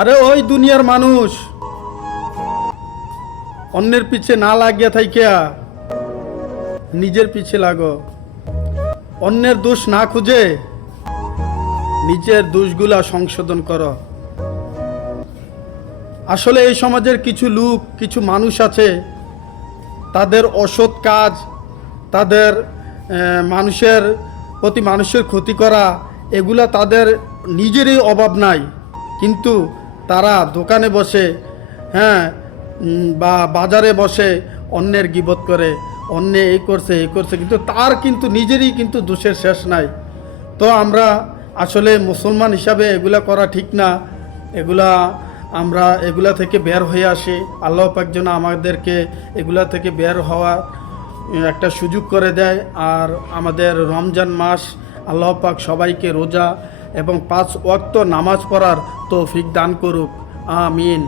আরে ওই দুনিয়ার মানুষ অন্যের পিছে না লাগিয়া থাইকা নিজের পিছে লাগো। অন্যের দোষ না খুঁজে নিজের দোষগুলা সংশোধন করো। আসলে এই সমাজের কিছু লোক, কিছু মানুষ আছে, তাদের অসৎ কাজ, তাদের মানুষের প্রতি মানুষের ক্ষতি করা, এগুলা তাদের নিজেরই অভাব নাই, কিন্তু তারা দোকানে বসে, হ্যাঁ, বা বাজারে বসে অন্যের গীবত করে, অন্য এই করছে এই করছে, কিন্তু তার কিন্তু নিজেরই কিন্তু দোষের শেষ নাই। তো আমরা আসলে মুসলমান হিসাবে এগুলা করা ঠিক না। এগুলা আমরা এগুলা থেকে বের হয়ে আসি। আল্লাহ পাক যেন আমাদেরকে এগুলা থেকে বের হওয়ার একটা সুযোগ করে দেয়। আর আমাদের রমজান মাস আল্লাহ পাক সবাইকে রোজা এবং 5 ওয়াক্ত নামাজ পড়ার তৌফিক দান করুক। আমিন।